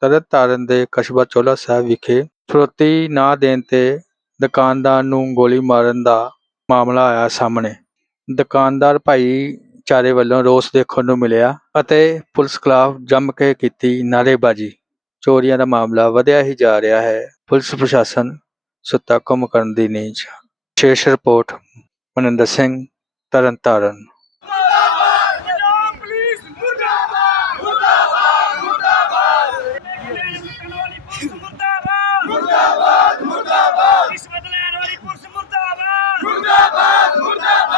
ਤਰਨਤਾਰਨ ਦੇ ਕਸਬਾ ਚੋਲਾ ਸਾਹਿਬ ਵਿਖੇ ਫਰੋਤੀ ਨਾ ਦੇਣ ਤੇ ਦੁਕਾਨਦਾਰ ਨੂੰ ਗੋਲੀ ਮਾਰਨ ਦਾ ਮਾਮਲਾ ਆਇਆ ਸਾਹਮਣੇ। ਦੁਕਾਨਦਾਰ ਭਾਈਚਾਰੇ ਵੱਲੋਂ ਰੋਸ ਦੇਖਣ ਨੂੰ ਮਿਲਿਆ ਅਤੇ ਪੁਲਿਸ ਖਿਲਾਫ ਜੰਮ ਕੇ ਕੀਤੀ ਨਾਅਰੇਬਾਜ਼ੀ। ਚੋਰੀਆਂ ਦਾ ਮਾਮਲਾ ਵਧਿਆ ਹੀ ਜਾ ਰਿਹਾ ਹੈ। ਪੁਲਿਸ ਪ੍ਰਸ਼ਾਸਨ ਸੁੱਤਾ ਘੁੰਮ ਕਰਨ ਦੀ ਨੀਂਦ ਵਿਸ਼ੇਸ਼ ਰਿਪੋਰਟ ਮਨਿੰਦਰ ਸਿੰਘ ਤਰਨਤਾਰਨ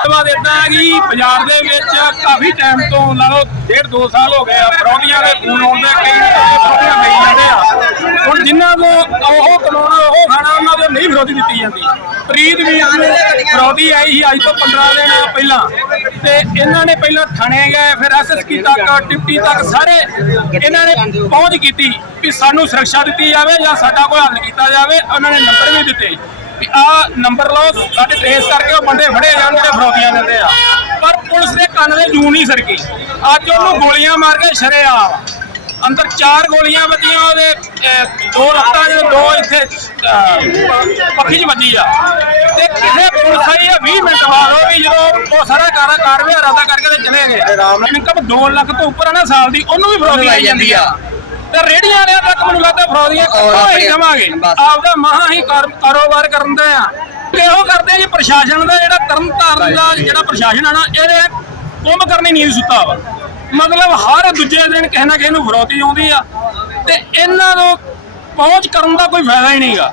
ਮੁਰਦਾਬਾਦ ਇਦਾਂ ਹੈ ਕਿ ਬਾਜ਼ਾਰ ਦੇ ਵਿੱਚ ਕਾਫੀ ਟਾਈਮ ਤੋਂ ਲਾ ਲਓ ਡੇਢ ਦੋ ਸਾਲ ਹੋ ਗਏ ਆ ਫਰੌਦੀਆਂ ਦੇ ਖੂਨ ਆਉਣ ਦੇ ਕਈ ਫਰੌਦੀਆਂ ਲਈ ਜਾਂਦੇ ਆ। ਹੁਣ ਜਿਨ੍ਹਾਂ ਨੂੰ ਉਹ ਕਮਾਉਣਾ, ਉਹ ਖਾਣਾ, ਉਹਨਾਂ ਦੇ ਨਹੀਂ ਫਰੌਦੀ ਦਿੱਤੀ ਜਾਂਦੀ। ਪ੍ਰੀਤ ਵੀ ਨੂੰ ਫਰੌਦੀ ਆਈ ਸੀ ਅੱਜ ਤੋਂ 15 ਦਿਨ ਪਹਿਲਾਂ। ਤੇ ਇਹਨਾਂ ਨੇ ਪਹਿਲਾਂ ਥਾਣੇ ਗਏ ਫਿਰ ਐਸਐਸਪੀ ਤੱਕ, ਡਿਪਟੀ ਤੱਕ ਸਾਰੇ ਇਹਨਾਂ ਨੇ ਪਹੁੰਚ ਕੀਤੀ ਕਿ ਸਾਨੂੰ ਸੁਰੱਖਿਆ ਦਿੱਤੀ ਜਾਵੇ ਜਾਂ ਸਾਡਾ ਕੋਈ ਹੱਲ ਕੀਤਾ ਜਾਵੇ, ਉਹਨਾਂ ਨੇ ਨੰਬਰ ਵੀ ਦਿੱਤੇ। ਵੀ ਆ ਨੰਬਰ ਲਓ, ਸਾਡੇ ਟ੍ਰੇਸ ਕਰਕੇ ਉਹ ਬੰਦੇ ਫੜੇ ਜਾਣ, ਜਿਹੜੇ ਫਰੋਦੀਆਂ ਦਿੰਦੇ ਆ। ਪਰ ਪੁਲਿਸ ਦੇ ਕੰਨ ਦੇ ਜੂ ਨਹੀਂ ਸਰਕੀ। ਅੱਜ ਉਹਨੂੰ ਗੋਲੀਆਂ ਮਾਰ ਕੇ ਸ਼ਰੇਆਮ। ਅੰਦਰ ਚਾਰ ਗੋਲੀਆਂ ਵੱਜੀਆਂ, ਉਹਦੇ ਦੋ ਲੱਤਾਂ 'ਚ ਦੋ ਇੱਥੇ ਪੱਖੀ 'ਚ ਵੱਜੀ ਆ। ਤੇ ਕਿਸੇ ਪੁਲਿਸ ਆਈ ਆ 20 ਮਿੰਟ ਬਾਅਦ ਉਹ ਵੀ ਜਦੋਂ ਉਹ ਸਾਰਾ ਕਾਰ ਕਾਰਵਾਈ ਰਾਦਾ ਕਰਕੇ ਤੇ ਚਲੇ ਗਏ। ਇਨਕਮ 2 ਲੱਖ ਤੋਂ ਉੱਪਰ ਆ ਨਾ ਸਾਲ ਦੀ ਉਹਨੂੰ ਵੀ ਫਰੋਦੀ ਆਈ ਜਾਂਦੀ ਆ। ਤੇ ਰੇੜੀਆਂ ਵਾਲਿਆਂ ਤੱਕ ਮੈਨੂੰ ਲੱਗਦਾ ਫਰੋਦੀਆਂ ਕਿੱਥੋਂ ਹੀ ਦੇਵਾਂਗੇ। ਆਪਦਾ ਮਹਾ ਹੀ ਕਾਰ- ਕਾਰੋਬਾਰ ਕਰਨ ਦੇ ਆ। ਤੇ ਉਹ ਕਰਦੇ ਆ ਜੀ ਪ੍ਰਸ਼ਾਸਨ ਦਾ ਜਿਹੜਾ ਦਾ ਪ੍ਰਸ਼ਾਸਨ ਆ ਨਾ ਇਹਦੇ ਕੁੰਭ ਕਰਨੀ ਨੀਂਦ ਸੁੱਤਾ ਵਾ। ਮਤਲਬ ਹਰ ਦੂਜੇ ਦਿਨ ਕਿਸੇ ਨਾ ਕਿਸੇ ਨੂੰ ਫਰੋਤੀ ਆਉਂਦੀ ਆ। ਤੇ ਇਹਨਾਂ ਨੂੰ ਪਹੁੰਚ ਕਰਨ ਦਾ ਕੋਈ ਫਾਇਦਾ ਹੀ ਨਹੀਂਗਾ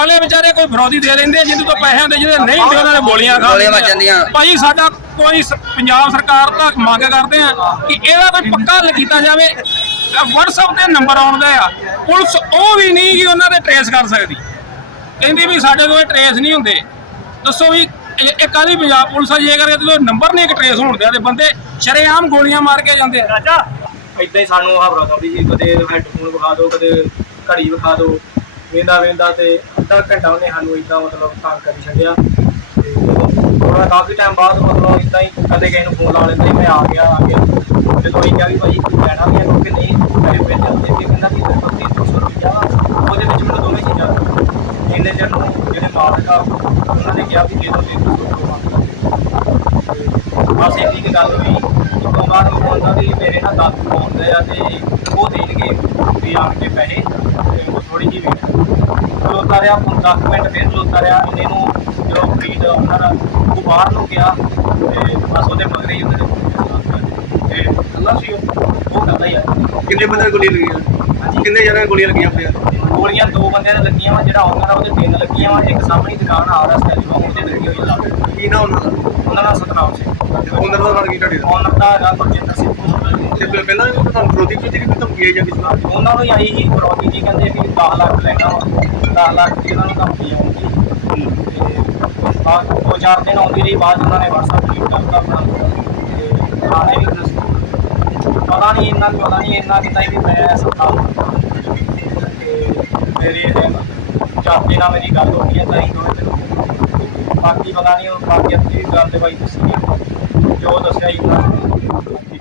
ਅਗਲੇ ਵਿਚਾਰੇ ਕੋਈ ਫਰੋਦੀ ਦੇ ਲੈਂਦੇ ਆ ਜਿਹਦੇ ਤੋਂ ਪੈਸੇ ਹੁੰਦੇ ਜਿਹਦੇ ਨਹੀਂ ਹੁੰਦੇ ਉਹਨਾਂ ਨੇ ਗੋਲੀਆਂ ਖਾ ਗੋਲੀਆਂ ਵੱਜ ਲੈਂਦੇ ਆ। ਜਾਂਦੀਆਂ। ਭਾਈ ਸਾਡਾ ਕੋਈ ਸ- ਪੰਜਾਬ ਸਰਕਾਰ ਤੋਂ ਮੰਗ ਕਰਦੇ ਆ ਕਿ ਇਹਦਾ ਕੋਈ ਪੱਕਾ ਹੱਲ ਕੀਤਾ ਜਾਵੇ। WhatsApp ਤੇ ਨੰਬਰ ਆਉਂਦੇ ਆ। ਪੁਲਿਸ ਉਹ ਵੀ ਨਹੀਂ ਕਿ ਉਹਨਾਂ ਦੇ ਟਰੇਸ ਕਰ ਸਕਦੀ। ਕਹਿੰਦੀ ਵੀ ਸਾਡੇ ਕੋਲ ਟਰੇਸ ਨਹੀਂ ਹੁੰਦੇ। ਦੱਸੋ ਵੀ ਇਹ ਕਾਹਦੀ ਪੰਜਾਬ ਪੁਲਿਸ ਆ? ਜੇ ਕਰਕੇ ਤੇ ਨੰਬਰ ਨਹੀਂ ਇੱਕ ਟਰੇਸ ਹੋਣ ਦਿਆ ਤੇ ਬੰਦੇ ਸ਼ਰੇਆਮ ਗੋਲੀਆਂ ਮਾਰ ਕੇ ਜਾਂਦੇ ਆ। ਇਦਾਂ ਹੀ ਸਾਨੂੰ ਹਵਰਾ ਕਰਦੀ ਸੀ ਕਦੇ ਹੈਡਫੋਨ ਵਿਖਾ ਦਿਓ ਕਦੇ ਘੜੀ ਵਿਖਾ ਦਿਓ। ਵੇਂਦਾ ਵੇਂਦਾ ਤੇ ਅੱਧਾ ਘੰਟਾ ਉਹਨੇ ਸਾਨੂੰ ਇਦਾਂ ਮਤਲਬ ਤੰਗ ਕਰੀ ਛੱਡਿਆ। ਤੇ ਥੋੜਾ ਕਾਫੀ ਟਾਈਮ ਬਾਅਦ ਮਤਲਬ ਇਦਾਂ ਹੀ ਕਦੇ ਕਿਸੇ ਨੂੰ ਫੋਨ ਲਾ ਲੈਂਦਾ ਸੀ, ਮੈਂ ਆ ਗਿਆ ਆ ਗਿਆ। ਜਦੋਂ ਅਸੀਂ ਕਿਹਾ ਵੀ ਭਾਈ ਲੈਣਾ ਵੀ ਹੈ ਕਿਉਂਕਿ ਨਹੀਂ ਪੈਸੇ ਪੈਸੇ ਹੁੰਦੇ ਸੀ ਕਹਿੰਦਾ ਕਿ ਦੇਖੋ 300 ਰੁਪਇਆ ਉਹਦੇ ਵਿੱਚ ਮੈਨੂੰ ਦੋਵੇਂ ਚੀਜ਼ਾਂ ਦਿਓ। ਇੰਨੇ ਚਿਰ ਨੂੰ ਜਿਹੜੇ ਮਾਲਕ ਆ ਉਹਨਾਂ ਨੇ ਕਿਹਾ ਵੀ ਦੇ ਦਿਓ 300 ਰੁਪਇਆ ਬਸ ਇੰਨੀ ਕੁ ਗੱਲ ਹੋਈ। ਉਸ ਤੋਂ ਬਾਅਦ ਉਹ ਕਹਿੰਦਾ ਵੀ ਮੇਰੇ ਨਾਲ ਦਸ ਪਾਉਂਦੇ ਆ ਤੇ ਉਹ ਦੇਣਗੇ ਵੀ ਆਣ ਕੇ ਪੈਸੇ ਤੇ ਉਹ ਥੋੜੀ ਜਿਹੀ ਵੇਟ ਰਿਹਾ 10 ਮਿੰਟ ਫਿਰ ਖਲੋਤਾ ਰਿਹਾ ਇਹਨੇ ਨੂੰ ਜਦੋਂ ਫਰੀਦ ਉਹਨਾਂ ਉਹ ਬਾਹਰ ਨੂੰ ਗਿਆ ਤੇ ਬਸ ਉਹਦੇ ਮਗਰੇ ਹੀ ਉਹਦੇ ਤੇ ਅੱਲਾ ਸੀ ਉਹ ਉਹ ਕਰਦਾ ਆ। ਕਿੰਨੇ ਬੰਦੇ ਗੋਲੀਆਂ ਲੱਗੀਆਂ? ਕਿੰਨੇ ਜਣੇ ਗੋਲੀਆਂ ਲੱਗੀਆਂ ਆਪਣੇ ਗੋਲੀਆਂ ਦੋ ਬੰਦਿਆਂ ਨੇ ਲੱਗੀਆਂ ਵਾ ਜਿਹੜਾ ਉਹਨਾਂ ਦਾ ਉਹਦੇ ਤਿੰਨ ਲੱਗੀਆਂ ਵਾ ਇੱਕ ਸਾਹਮਣੀ ਦੁਕਾਨ ਆ ਰਹਾ ਸਟੈਲੀਫੋਨ ਉਹਦੇ ਲੱਗੀ ਹੋਈ ਲੱਗ ਕੀ ਨਾ ਉਹਨਾਂ ਦਾ? ਉਹਨਾਂ ਦਾ ਸਤਨਾਮ ਸਿੰਘ। ਉਹਨਾਂ ਦਾ ਨਾਲ ਕੀ ਤੁਹਾਡੇ ਦਾ? ਉਹਨਾਂ ਦਾ ਹੈਗਾ ਗੁਰਜਿੰਦਰ ਸਿੰਘ। ਤੇ ਪਹਿ- ਪਹਿਲਾਂ ਵੀ ਤੁਹਾਨੂੰ ਵਿਰੋਧੀ ਕੀਤੀ ਕਿ ਧਮਕੀ ਹੈ ਜਾਂ ਕਿਸ ਤਰ੍ਹਾਂ ਉਹਨਾਂ ਨੂੰ ਆਈ ਹੀ ਫਰੋਦੀ ਜੀ ਕਹਿੰਦੇ ਵੀ 10 ਲੱਖ ਲੈਣਾ ਵਾ। 10 ਲੱਖ ਦੀ ਉਹਨਾਂ ਨੂੰ ਕੰਪਨੀ ਆਉਂਦੀ। ਤੇ ਬਾਅਦ ਦੋ ਚਾਰ ਦਿਨ ਆਉਂਦੀ ਰਹੀ, ਬਾਅਦ ਉਹਨਾਂ ਨੇ WhatsApp ਡਿਲੀਟ ਕਰਤਾ ਆਪਣਾ ਤੇ ਥਾਣੇ ਵੀ ਦੱਸ ਪਤਾ ਨਹੀਂ ਇੰਨਾ ਪਤਾ ਨਹੀਂ ਇੰਨਾ ਕਿਤਾ ਵੀ ਮੈਂ ਸਤਾਉ ਤੇ ਮੇਰੀ ਇਹ ਚਾਚੇ ਨਾਲ ਮੇਰੀ ਗੱਲ ਹੋ ਗਈ ਹੈ, ਤਾਂ ਹੀ ਦੋਵੇਂ ਦਿਨ ਬਾਕੀ ਪਤਾ ਨਹੀਂ ਉਹ ਬਾਕੀ ਅੱਧੀ ਗੱਲ ਦੇ ਬਾਈ ਦੱਸੀ ਜੋ ਦੱਸਿਆ ਹੀ ਉਹਨਾਂ ਨੇ।